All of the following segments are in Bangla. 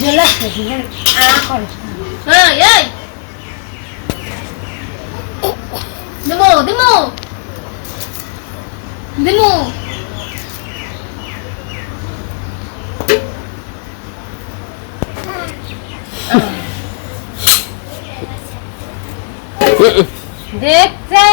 জেলাস হ্যাঁ এই। দিমু দিমু। দিমু। দেখছে।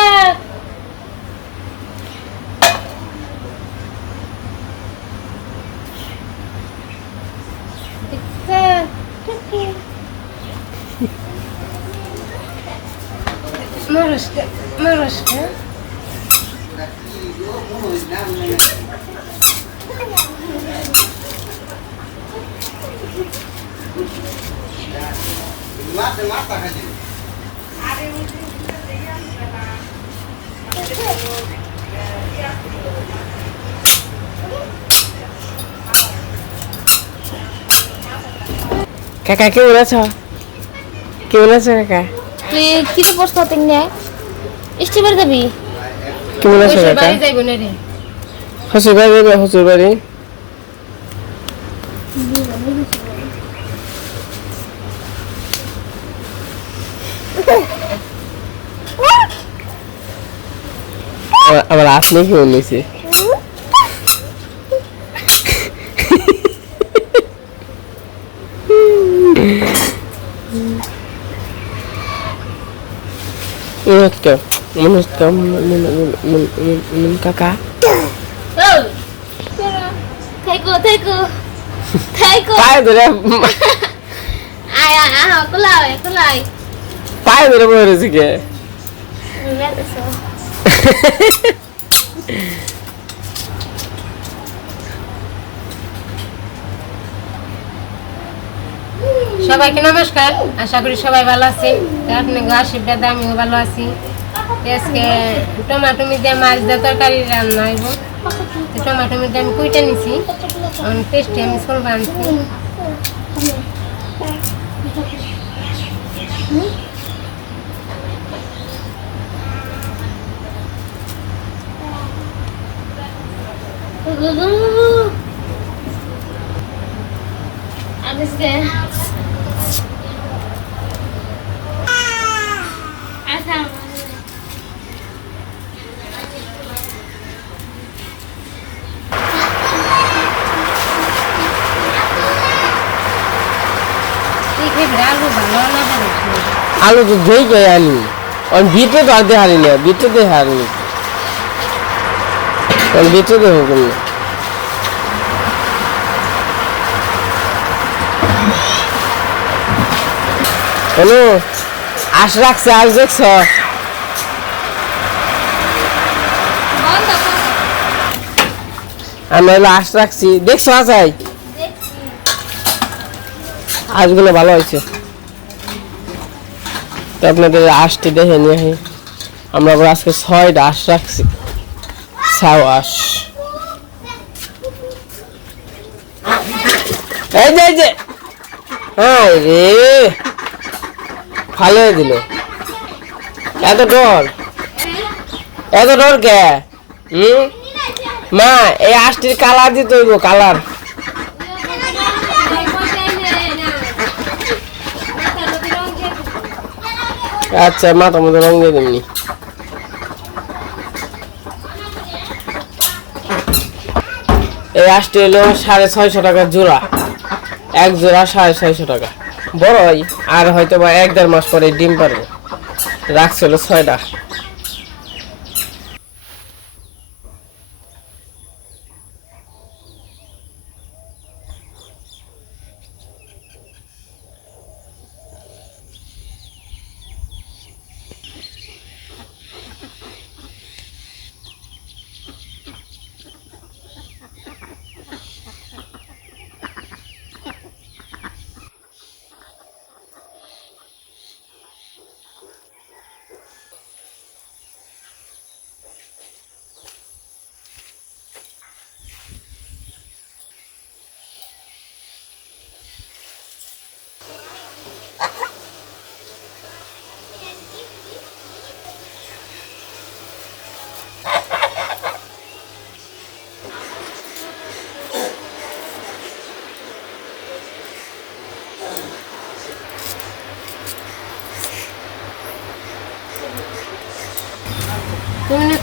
মরসকে মরসকে কাকা কেমন আছো কেমন আছো কাকা? তুই কিরে প্রশ্ন তিন নে? ইস্টিবার যাবি কেমন আছো কাকা বাড়ি যাইব না রে। আবার বাড়ি কি শ্বশুর বাড়ি আবার- আবার আপনি কেমন নিয়েছে Menurut menurut kamu, menurut menurut menurut kakak, থাইকো থাইকো থাইকো পায়ে ধরে আয় আয় আহ কুলাই কুলাই পায়ে ধরে বয়ে রয়েছে কে সবাইকে নমস্কার। আশা করি সবাই ভালো আছে আপনার আশীর্বাদ আমিও ভালো আছি। আজকে টমাটো দিয়ে মাছ দিয়ে তরকারি রান্না হইব টমাটো দিয়ে আমি কুইটা নিছি। টেস্টি আমি সলবা আনছি আচ্ছা আলু তো ধুই গে আনি আর বিটে তো আর দেহারি না বিটে দেহারি কারণ বিটে দেহ কোনো। হ্যালো আশ রাখছে আজ দেখছ? আমি হলো আশ রাখছি। দেখছ আজাই আজগুলো ভালো হয়েছে। তো আপনাদের আশটি দেখে নিয়ে আসি। আমরা আবার আজকে ছয়টা আশ রাখছি। ছাও আশ। এই যে এই যে। হ্যাঁ রে। ভালো হয়ে দিল। এত ডর। এত ডর কে? হুম? মা, এই আশটির কালার দিতে হইব, কালার। আচ্ছা মা, তোমাদের রং দিয়ে দেবনি এই আশটি হলো সাড়ে ছয়শো টাকা জোড়া। এক জোড়া সাড়ে ছয়শো টাকা। বড়ই আর হয়তো বা এক দেড় মাস পরে ডিম পারবে। রাখছিল ছয়টা।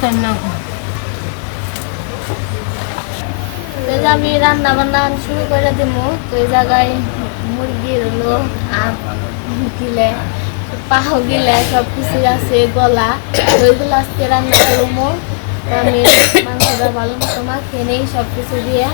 তোর না কর। আমি রান্না বান্না শুরু করে দিব তো এই জায়গায় মুরগির হলো গিলে পাহ গিলে সব কিছু আছে গলা ওইগুলো আজকে রান্না করব আমি মাংসটা ভালো মতো মাখিয়ে নেই সব কিছু দিয়ে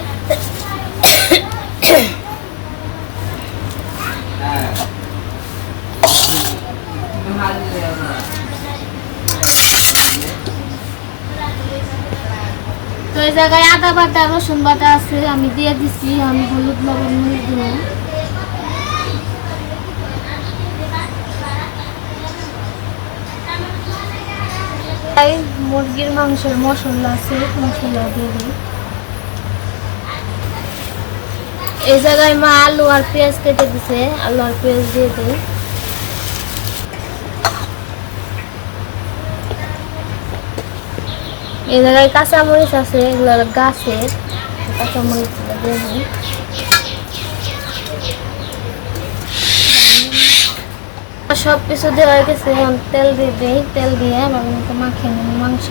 এই জায়গায় আদা বাটা, রসুন বাটা আছে, আমি দিয়ে দিছি, আমি হলুদ, লবণ, মরিচ তাই মুরগির মাংসের মশলা আছে, মশলা দিয়ে দিই। এই জায়গায় মা আলু আর পেঁয়াজ কেটে দিছে, আলু আর পেঁয়াজ দিয়ে দিই। এই জায়গায় কাঁচামরিচ আছে, এগুলো গাছের কাঁচামরিচ দিই। সব কিছু দেওয়া গেছে তেল দিয়ে দিই, তেল দিয়ে ভালো মাখিয়ে মাংস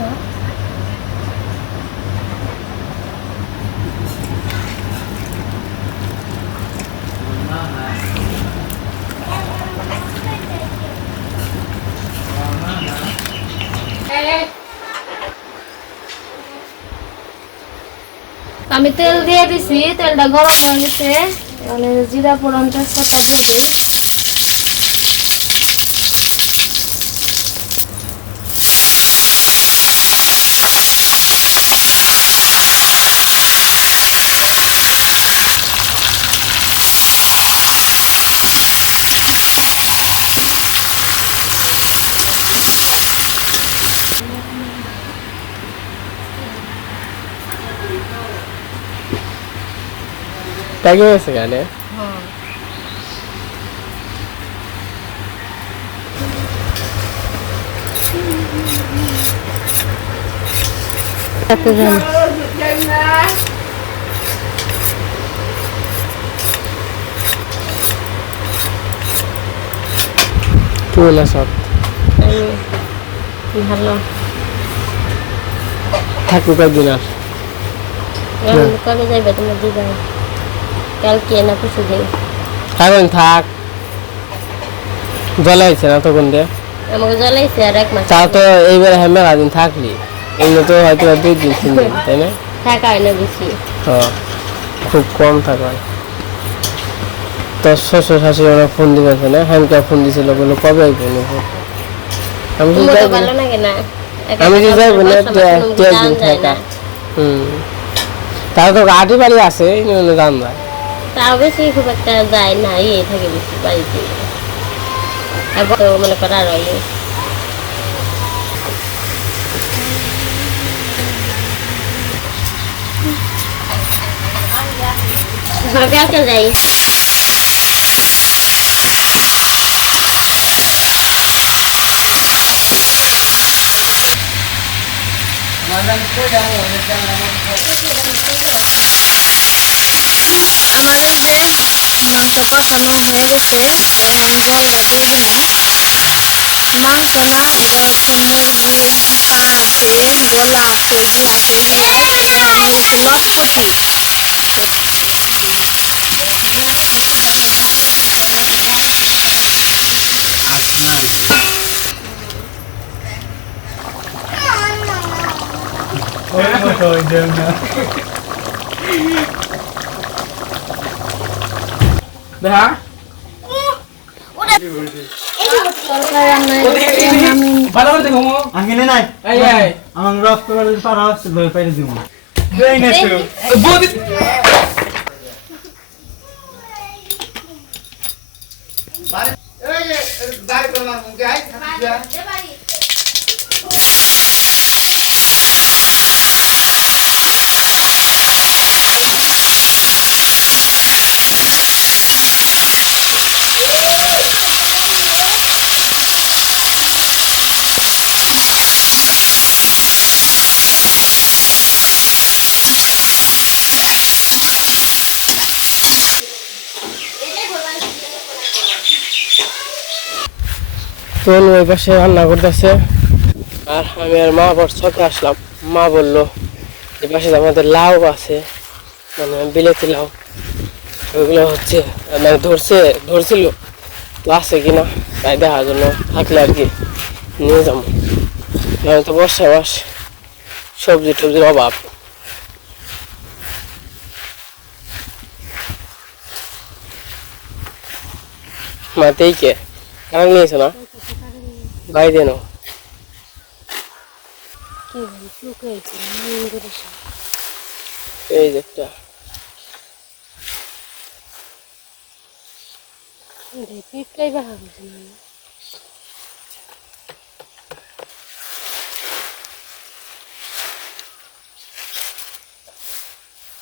আমি তেল দিয়ে দিছি তেলটা গরম হয়ে গেছে। মানে জিরা ফোড়ন তেজপাতা দিয়ে দিই তাই গেছে গানে এত জানি কি হলো সব ভালো থাকব কয়েকদিন আর এখন কবে যাইবে তোমার দিদা কালকে না কারণ থাক। হয়েছে না তখন দিয়ে আমাকে জ্বলাইছে আর এক মাস তা তো এইবারে হ্যাঁ মেলা দিন থাকলি। এগুলো তো হয়তো দুই দিন তিন দিন তাই না? থাকা হয় না বেশি। হ্যাঁ খুব কম থাকা তোর শ্বশুর শাশুড়ি ওরা ফোন দিয়েছে না? হ্যামকে ফোন দিয়েছিল বলে কবে আইবেন আমি তো তো ভালো লাগে না? আমি যে একা যাইব না বসবাস করতে দু কোনো একদিন জান যায় থাকা। হুম। তার তো আটি বাড়ি আছে জান যায়। তাও বেশি খুব একটা যায় না ইয়ে থাকে বেশি বাড়িতে। মনে করা রয় ঘরে আজকে যাই। আমার এই যে মাংস কষানো হয়ে গেছে এখন জলটা দিয়ে দিব মাংস না এটা হচ্ছে মুরগির পা আছে গলা আছে জি আছে হলো হচ্ছে লটপটি দেখা তরকারি রান্না হয়ে গেছে, আমি ভালো করে দেখো আঙ্গিনে নাই এই এই আমার রক্ত পারা হচ্ছে লই পাইরে দিব বৌদি তোর ওই পাশে রান্না করতেছে। আর আমি আর মা আবার চকে আসলাম। মা বলল যে পাশে আমাদের লাউ আছে মানে বিলেতি লাউ, ওইগুলো হচ্ছে মানে ধরছে, ধরছিল, তো আছে কিনা, তাই দেখার জন্য থাকলে আর কি নিয়ে যাব। আমি তো বর্ষা মাস, সবজি টবজির অভাব। মাতেই কে কারণ নিয়েছো না বাইরে নাও। এই যে একটা।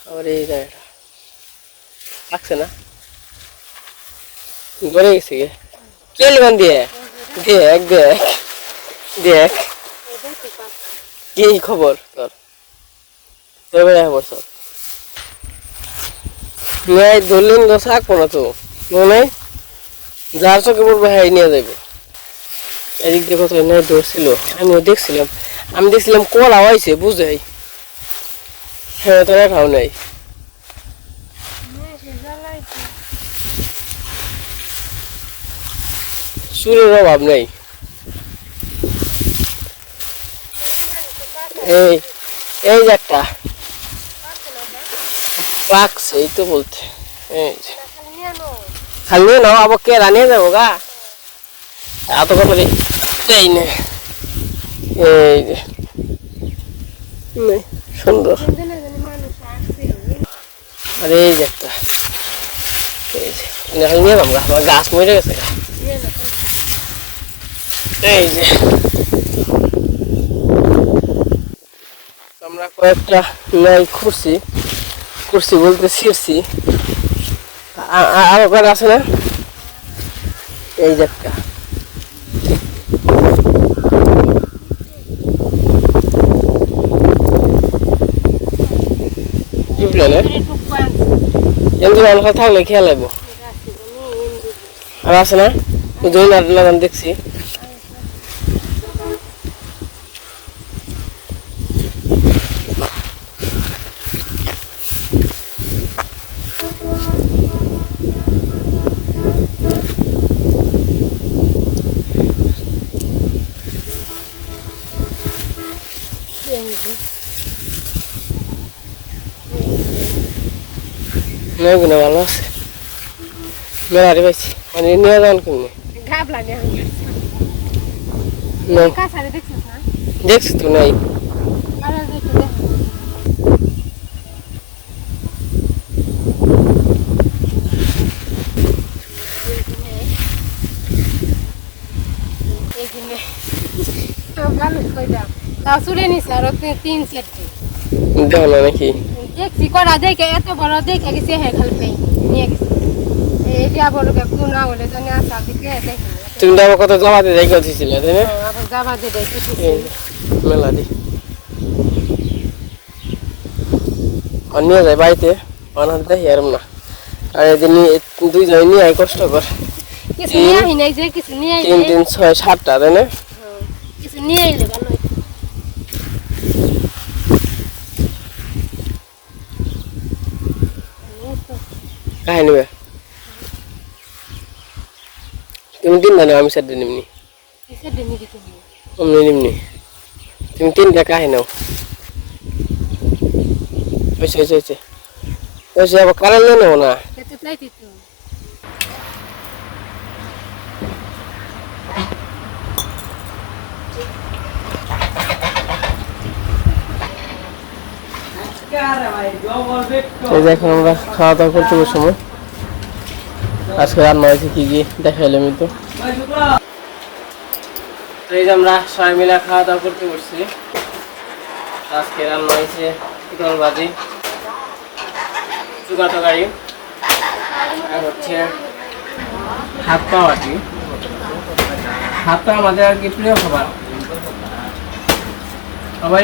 আবার এই জায়গাটা লাগছে না? গড়ে গেছে কে লিবান দিয়ে? দেখ দেখ দেখ। কি খবর তোর। তোর বেলা খবর তোর নাই ধরলেন তো থাকব না তো মনে যার চোখে পড়বে নিয়ে যাবে এদিক কোথাও নাই ধরছিল, আমিও দেখছিলাম। আমি দেখছিলাম কলা হয়েছে বুঝাই হ্যাঁ তো রাখাও নাই। চুরের অভাব নেই। এই এই যে একটা। পাকছে, এই তো বলতে। এই। খালি নাও, আবার কে রানিয়ে যাব গা? এত কথা এই নে। এই যে। সুন্দর। আর এই যে একটা। এই যে নিয়ে গা গাছ মরে গেছে গা। এই যে। আমরা কয়েকটা নাই খুঁড়ছি খুঁড়ছি বলতে ছিঁড়ছি আরও কয়েক আছে না? এই যে একটা। থাকলে খেয়াল লাগবো। আর আছে না? দুই নাট দেখছি। মেয়েগুলো ভালো আছে। মেলারে পাইছি মানে নিয়ে যান নাই দেখছি তো নাই। চুলে নিছে আরও তিন চারটি দেখো না নাকি? দেখছি করা দেখে এত বড় দেখে গেছে হ্যাঁ খালি পেয়ে নিয়ে গেছে। এটা বড় কোনা হলে জানি আসা দিকে দেখি তুমি তো কত জমাতে দেখে উঠেছিলে তাই না দিয়ে দেখি মেলা দি। আর নিয়ে যায় বাড়িতে অনার দেখি আর না। আর এদিন দুইজন নিয়ে আয় কষ্ট কর কিছু নিয়ে আহি নাই যে কিছু নিয়ে তিন তিন ছয় সাতটা তাই না কিছু নিয়ে আইলে ভালো হইতো। কাহে নেবে তুমি তিনটা নেও আমি চারটে নিমনি কিসের দিনে কিছু নিয়ে অমনি নিমনি তুমি তিনটা কাহে নাও হয়েছে হয়েছে হয়েছে হয়েছে আবার কারেন্ট নিয়ে এই দেখো আমরা খাওয়া দাওয়া করতে বসবো আজকে রান্না হয়েছে কি কি? দেখাইলাম তো এই যে আমরা সবাই মিলে খাওয়া দাওয়া করতে বসছি। আজকে রান্না হয়েছে চিকন ভাজি চুকা তরকারি, আর হচ্ছে হাত পাও আর কি হাত পা আমাদের আর কি প্রিয় খাবার? সবাই